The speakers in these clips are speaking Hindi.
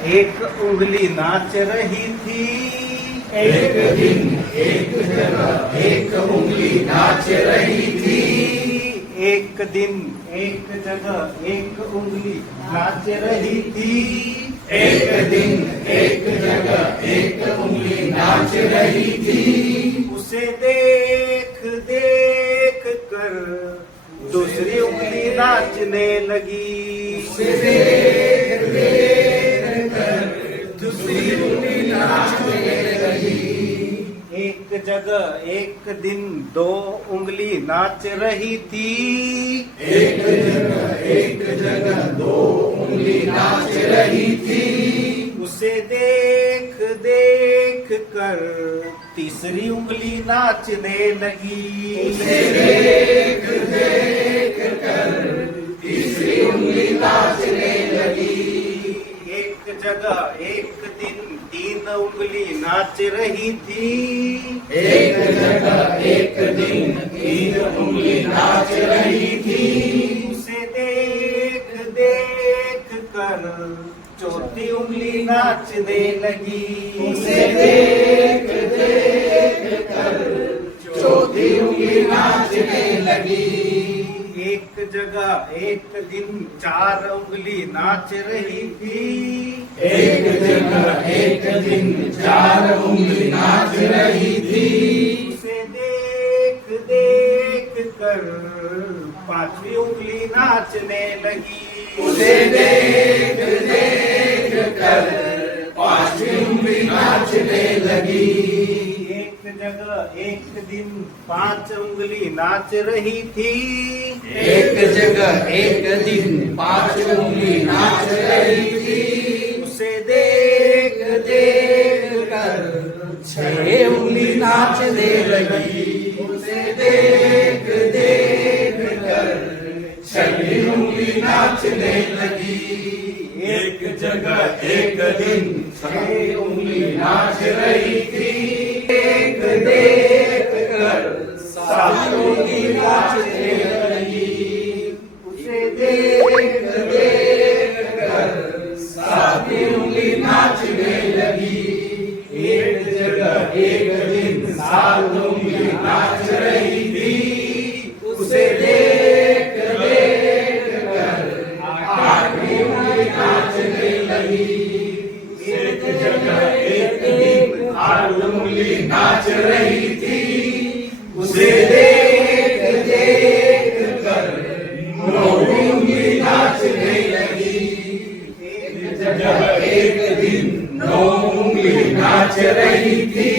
एक उंगली नाच रही थी। एक दिन एक जगह एक उंगली नाच रही थी। एक दिन एक जगह एक उंगली नाच रही थी। एक दिन एक जगह एक उंगली नाच रही थी। उसे देख देख कर दूसरी उंगली नाचने लगी। उसे देख देख कर दूसरी उंगली नाचने लगी। एक जगह एक दिन दो उंगली नाच रही थी। एक जगह दो उंगली नाच रही थी। उसे देख देख कर तीसरी उंगली नाचने लगी। उसे देख देख कर तीसरी उंगली नाचने लगी। एक जगह एक दिन तीन उंगली नाच रही थी। एक जगह एक दिन तीन उंगली नाच रही थी। उसे देख देख कर चौथी उंगली नाचने लगी। उसे देख देख कर चौथी उंगली नाचने लगी। एक जगह एक दिन चार उंगली नाच रही थी। एक जगह एक दिन चार उंगली नाच रही थी। उसे देख देख कर पांचवी उंगली नाचने लगी। उसे देख देख कर पांचवी उंगली नाचने लगी। एक जगह एक दिन पांच उंगली नाच रही थी। एक जगह एक दिन पांच उंगली नाच रही थी। उसे देख देख कर छह उंगली नाचने लगी। उसे देख देख कर छठी उंगली नाचने लगी। एक जगह एक दिन छह उंगली नाच रही थी। एक देख कर सात उंगली नाचने लगी। उसे देख देख कर सातवीं उंगली नाचने लगी। एक जगह एक दिन सात उंगली नाच रही थी। उसे देख देख कर आठवीं उंगली नाचने लगी। एक जगह एक दिन आठ उंगली नाच रही थी। उसे देख देख कर नौवीं उंगली नाचने लगी। एक जगह एक दिन नौ उंगली नाच रही थी।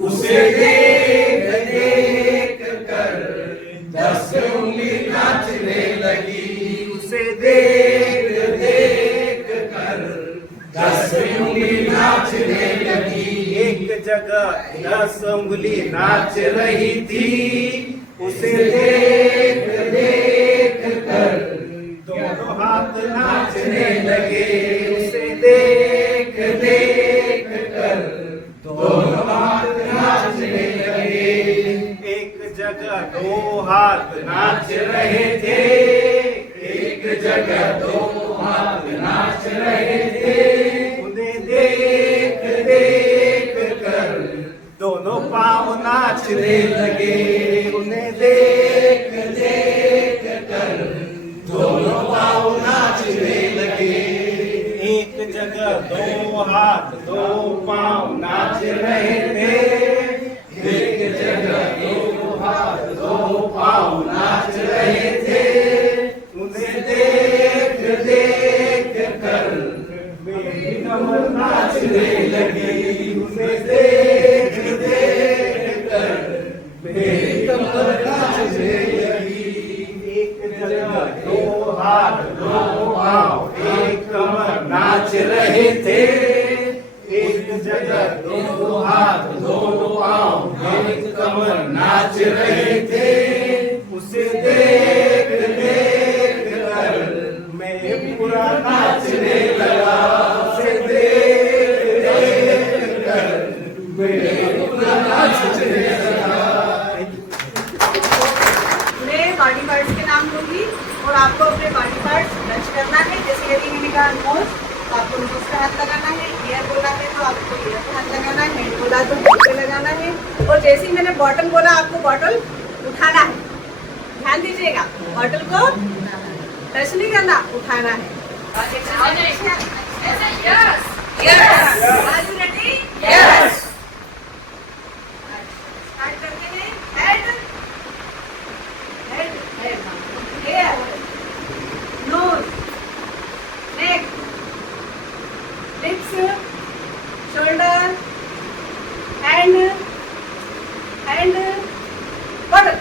उसे देख देख कर 10 उंगली नाचने लगी। उसे देख देख कर 10 उंगली नाचने लगी। एक जगह 10 उंगली नाच रही थी। उसे देख देख कर दोनों हाथ नाचने लगे। उसे देख देख कर दोनों हाथ नाचने लगे। एक जगह दो हाथ नाच रहे थे। एक जगह दो हाथ नाच रहे थे। उन्हें देख देख कर दोनों पाँव नाचने लगे। उन्हें देख देख कर दोनों पाँव नाचने लगे। एक जगह दो हाथ दो पाँव नाच रहे थे। एक जगह दो हाथ दो पाँव नाच रहे थे। उन्हें देख देख कर मेरी कमर नाचने लगी। उसे देख देख कर मेरी कमर नाचने लगी। एक जगह दो हाथ दो पाँव एक कमर नाच रहे थे। एक जगह दो हाथ दो पाँव एक कमर नाच रहे थे। उसे देख देख कर मैं पूरा नाचने लगा। उसे देख देख कर मैं पूरा नाचने लगा। मैं बॉडी पार्ट्स के नाम लूंगी और आपको अपने बॉडी पार्ट्स टच करना है। जैसे यदि मैंने कहा नोज, आपको नोज का हाथ लगाना है, ईयर बोला है तो आपको ईयर पे हाथ लगाना है, हेड बोला तो हेड पे लगाना है। और जैसे ही मैंने बॉटल बोला आपको बॉटल उठाना है। ध्यान दीजिएगा, बॉटल को टच नहीं करना, उठाना है। Are you ready? Yes. Start करते हैं। Head, head, head, ear, nose, neck, lips, shoulder, hand, hand, bottle.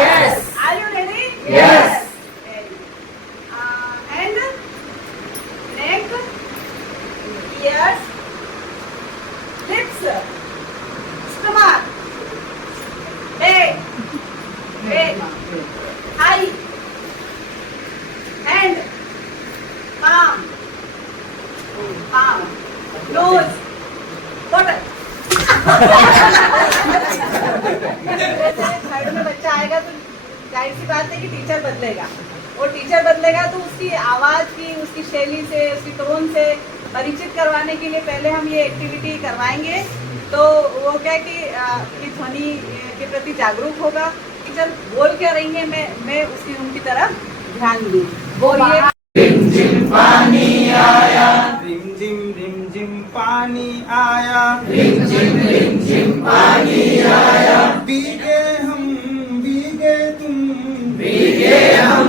Yes. Are you ready? Yes. Hand, neck, ears, lips, stomach, leg, eye, hand, palm, nose, bottle. Third में बच्चा आएगा तो जाहिर सी बात है कि टीचर बदलेगा, और टीचर बदलेगा तो उसकी आवाज़ की, उसकी शैली से, उसकी टोन से परिचित करवाने के लिए पहले हम ये एक्टिविटी करवाएंगे। तो वो क्या है कि ध्वनि के प्रति जागरूक होगा। टीचर बोल क्या रही है, मैं उसकी उनकी तरफ ध्यान दूँ। वो ये रिमझिम पानी आया, रिमझिम पानी आया, रिमझिम पानी आया, भीगे हम भीगे तुम, भीगे हम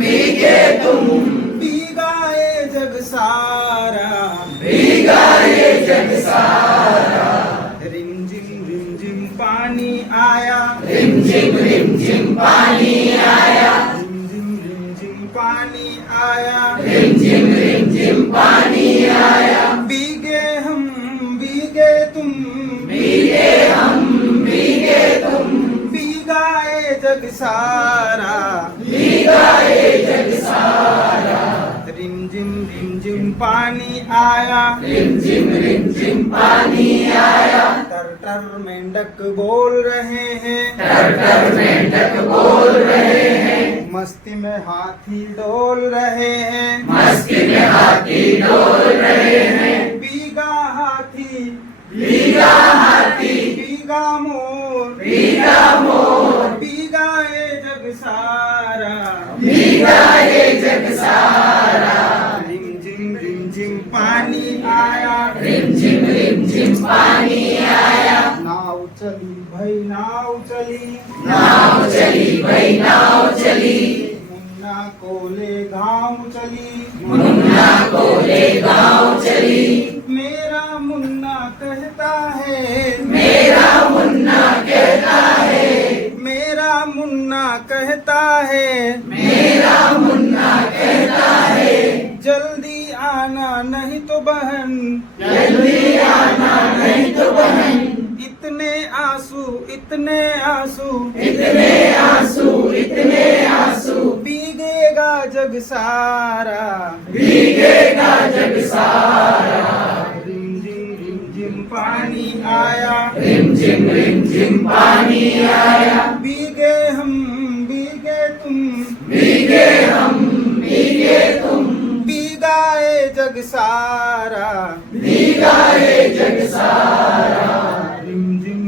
भीगे तुम, भीगा ये जग सारा, भीगा ये जग सारा। रिमझिम पानी आया, रिमझिम पानी आया, रिमझिम पानी आया, रिमझिम पानी आया, भीगे हम भीगे तुम, भीगे हम भीगे तुम, भीगा ये जग सारा, भीगा ये जग सारा। रिमझिम पानी आया, रिमझिम पानी आया, टर मेंढक बोल रहे हैं, टर मेंढक बोल रहे हैं, मस्ती में हाथी डोल रहे हैं, मस्ती में हाथी डोल रहे हैं, भीगा हाथी भीगा हाथी, भीगा मोर, भीगा मोर, भीगा ये जग सारा, भीगा ये जग सारा। रिमझिम पानी आया, रिमझिम पानी आया, नाव चली भाई नाव चली, नाव चली भाई नाव चली, मुन्ना कोले गाँव चली, मुन्ना कोले गाँव चली, मेरा मुन्ना कहता है, मेरा मुन्ना कहता है, मेरा मुन्ना कहता है, मेरा मुन्ना कहता है, जल्दी आना नहीं तो बहन, जल्दी आना नहीं तो बहन, इतने आंसू इतने आंसू, इतने आंसू इतने आंसू, भीगेगा जग सारा, भीगेगा जग सारा। रिमझिम पानी आया, रिमझिम पानी आया, भीगे हम भीगे तुम, भीगे हम भीगे तुम, भीगा ये जग सारा, भीगा ये जग सारा। रिमझिम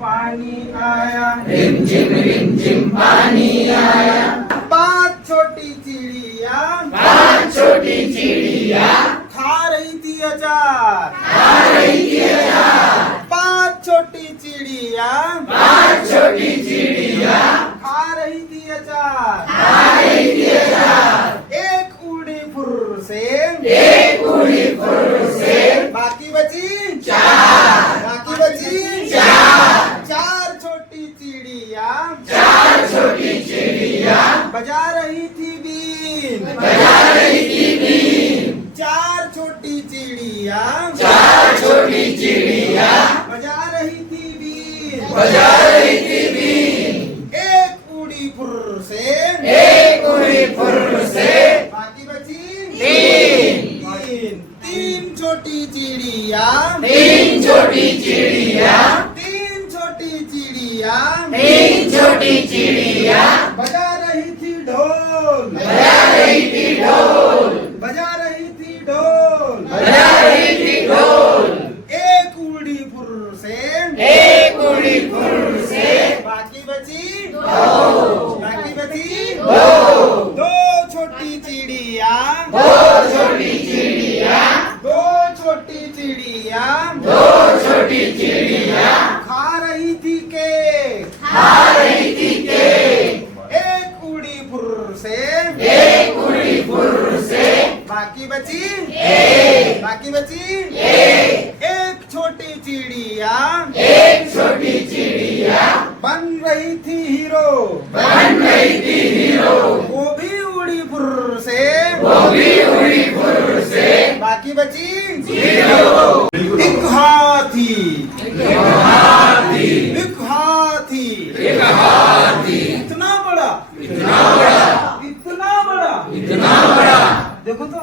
पानी आया, रिमझिम पानी आया, पांच छोटी चिड़िया, पांच छोटी चिड़िया, खा रही थी अचार, खा रही थी अचार, पांच छोटी चिड़िया, पांच छोटी चिड़िया, खा रही थी अचार, खा रही थी अचार, एक उड़ी फुर से, एक उड़ी फुर से, बाकी बची चार, बाकी बची चार, चार छोटी चिड़िया, चार छोटी चिड़िया, बजा रही थी बीन, बजा रही थी बीन, चार छोटी चिड़िया, चार छोटी चिड़िया, बजा रही थी बीन, बजा रही थी बीन, एक उड़ी फुर से, एक उड़ी फुर से, बाकी बची तीन, तीन छोटी चिड़िया, तीन छोटी चिड़िया, तीन छोटी चिड़िया, तीन छोटी चिड़िया, बजा रही बाकी बची एक बाकी बची एक छोटी चिड़िया एक छोटी चिड़िया बन रही थी हीरो बन रही थी हीरो वो भी उड़ी फुर्र से वो भी उड़ी फुर्र से बाकी बची जीरो एक हाथी हाथी एक हाथी एक हाथी इतना बड़ा इतना बड़ा इतना बड़ा इतना बड़ा देखो तो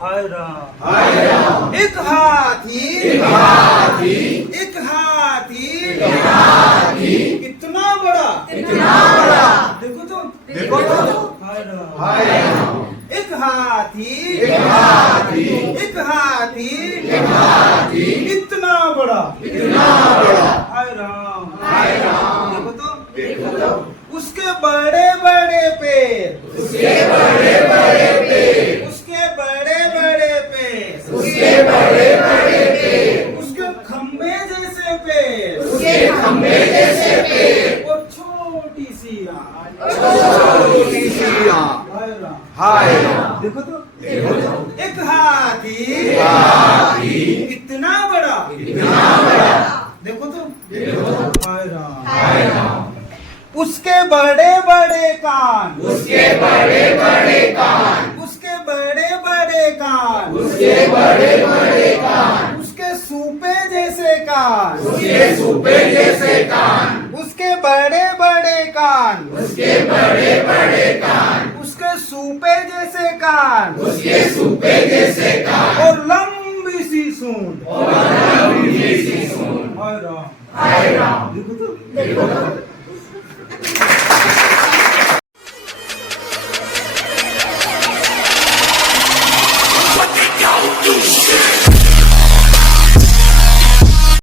हाय राम हाय राम एक हाथी एक हाथी एक हाथी एक हाथी इतना बड़ा इतना बड़ा देखो तो देखो तो हाय राम हाय राम एक हाथी एक हाथी एक हाथी एक हाथी इतना बड़ा इतना बड़ा हाय राम हाय राम देखो तो देखो तो उसके बड़े बड़े पैर उसके बड़े बड़े पेड़ उसके बड़े बड़े पैर उसके बड़े बड़े पेड़ उसके खंबे जैसे पैर उसके खंबे जैसे पेड़ और छोटी सी आँख छोटी सी आँख हाय राम हाय राम देखो तो देखो तो एक हाथी हाथी इतना बड़ा इतना बड़ा देखो तो देखो तो हाय राम हाय राम उसके बड़े बड़े कान उसके बड़े बड़े कान उसके बड़े बड़े कान उसके बड़े बड़े कान उसके सूपे जैसे कान उसके सूपे जैसे कान उसके बड़े बड़े कान उसके बड़े बड़े कान उसके सूपे जैसे कान उसके सूपे जैसे कान और लंबी सी सूंड और लंबी सी सूंड हाय राम हाय राम देखो तो देखो तो